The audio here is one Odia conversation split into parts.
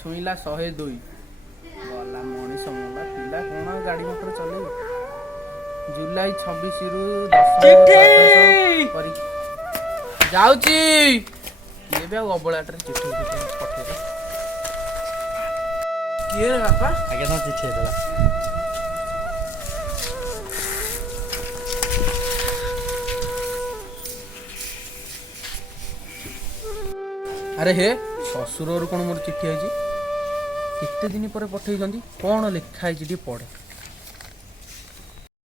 ଛୁଇଁଲା 102 ଗଲା ମଣିଷ ମୁଣ୍ଡା ପିଲା କଣ ଗାଡ଼ି ମଟର ଚଲେଇବ। ଜୁଲାଇ 26ରୁ 10 ଯାଉଛି କିଏ ବି ଆଉ ଅବଳାଟାରେ ଚିଠି ପଠେଇବେ। କିଏ ବାପା? ଆଜ୍ଞା ତମ ଚିଠି ହେଇଥିଲା। ଆରେ ହେ ଶ୍ୱଶୁରରୁ କ'ଣ ମୋର ଚିଠି ହେଇଛି? କେତେ ଦିନ ପରେ ପଠେଇଛନ୍ତି, କ'ଣ ଲେଖା ହେଇଛି ଟିକେ ପଢ଼େ।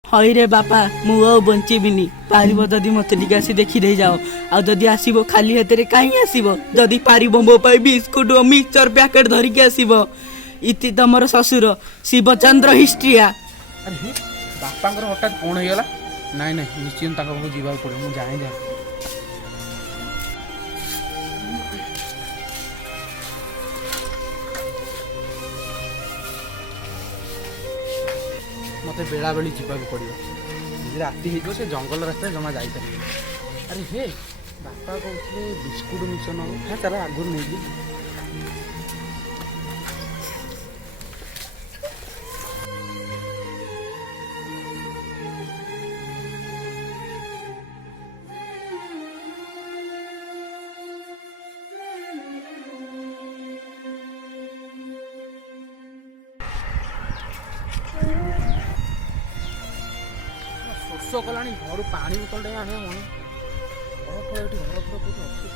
ହଇରେ ବାପା, ମୁଁ ଆଉ ବଞ୍ଚିବିନି। ପାରିବ ଯଦି ମୋତେ ଟିକେ ଆସି ଦେଖି ଦେଇ ଯାଅ। ଆଉ ଯଦି ଆସିବ ଖାଲି ହାତରେ କାହିଁ ଆସିବ? ଯଦି ପାରିବ ମୋ ପାଇଁ ବିସ୍କୁଟ ଓ ମିକ୍ସଚର ପ୍ୟାକେଟ ଧରିକି ଆସିବ। ଇତି ତମର ଶ୍ୱଶୁର ଶିବଚନ୍ଦ୍ର ହିଷ୍ଟ୍ରିଆ। ଆରେ ହେ ବାପାଙ୍କର ହଠାତ୍ କ'ଣ ହେଇଗଲା? ନାଇଁ ନାଇଁ ନିଶ୍ଚିନ୍ତ ତାଙ୍କ ପାଖକୁ ଯିବାକୁ ପଡ଼ିବ। ମୁଁ ଯାଏ ମୋତେ ବେଳାବେଳି ଯିବାକୁ ପଡ଼ିବ। ରାତି ହେଇଯିବ, ସେ ଜଙ୍ଗଲ ରାସ୍ତାରେ ଜମା ଯାଇପାରିବେନି। ଆରେ ହେ ବାପା କହୁଥିଲେ ବିସ୍କୁଟ ମିଶନ ହେ ତାର ଆଗରୁ ନେଇକି ଶୋଷ କଲାଣି। ଘରୁ ପାଣି ବୋତଲଟେ ଆଣିବା ମନେ ଫଳ ଏଠି ଘର ଫଳ କୋଉଠି ଅଛି?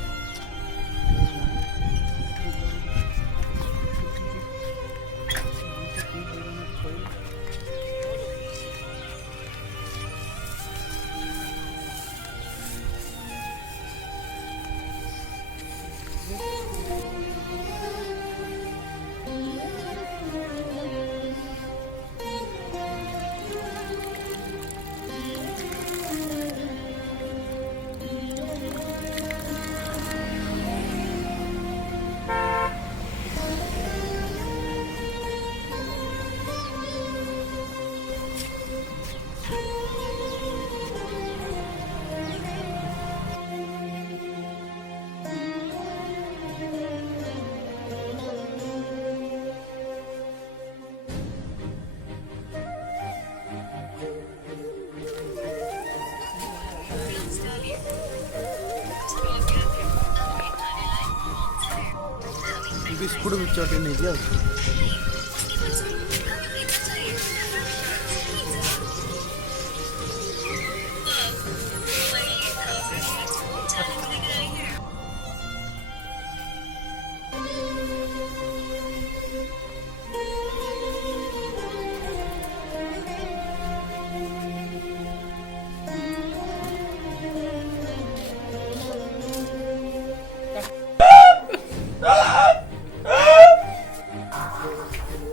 ବିସ୍କୁଟ ମିକ୍ସଚର ଟିକେ ନେଇକି ଆଉ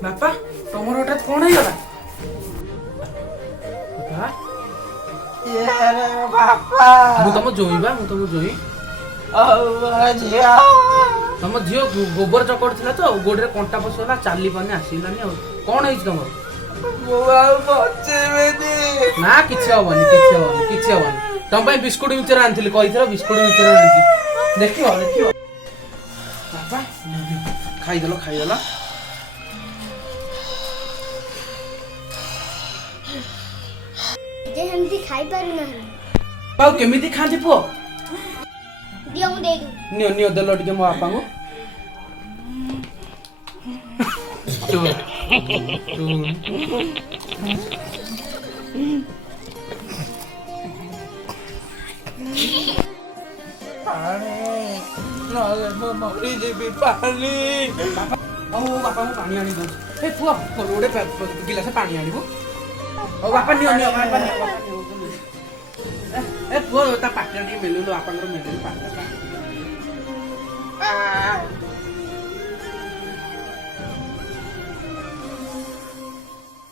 ବାପା ତମର ହଠାତ୍ କ'ଣ ହେଇଗଲା? ମୁଁ ତମ ଜୋଇଁ ବା, ମୁଁ ତମ ଜୋଇଁ। ତମ ଝିଅ ଗୋବର ଚକଟ ଥିଲା ତ, ଗୋଡରେ କଣ୍ଟା ପଶିଗଲା, ଚାଲି ପାରୁନି, ଆସିଲାନି। ଆଉ କ'ଣ ହେଇଛି ତମର? ନା କିଛି ହବନି, କିଛି ହବନି, କିଛି ହବନି। ତମ ପାଇଁ ବିସ୍କୁଟ ମିକ୍ସଚର ଆଣିଥିଲି, କହିଥିଲ ବିସ୍କୁଟ ମିକ୍ସଚର ଆଣିଛି। ଦେଖିବ ଦେଖିବ ବାପା, ଖାଇଦେଲ ଖାଇଦେଲ। ଏମିତି ଖାଇପାରୁନାହାନ୍ତି। ଆଉ କେମିତି ଖାଆନ୍ତି ପୁଅ? ଦିଅ ମୁଁ ଦେଇଦେବି। ନିଅ ନିଅ, ଦେଲ ଟିକେ ମୋ ବାପାଙ୍କୁ। ମରିଯିବି ପାଣି। ହଉ ବାପା ମୁଁ ପାଣି ଆଣି ଦଉଛି। ଏ ପୁଅ ଗୋଟେ ଗିଲାସ ପାଣି ଆଣିବୁ। ହଉ ବାପା ନିଅ ନିଅ, ବାପା ନିଅ। ଏ ପୁଅ ତା ପାଟିରେ ଟିକେ ମେଲୁଲୁ, ବାପାଙ୍କର ମେଲୁଲୁ ପାଟିରେ।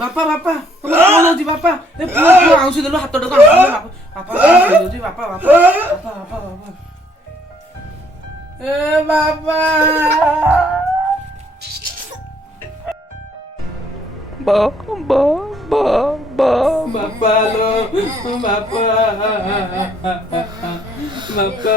ବାପା ବାପା ତମର କ'ଣ ହଉଛି ବାପା? ଏ ପୁଅ ପୁଅ ଆଉଁସି ଦେଲୁ, ହାତଟାକୁ ଆଉଁସି ଦେଲୁ। ବାପା ହଉଛି ବାପା ବାପା ବାପା ବାପା ବାପା। ଏ ବାପା ବାପା ଲୋ ବାପା ବାପା।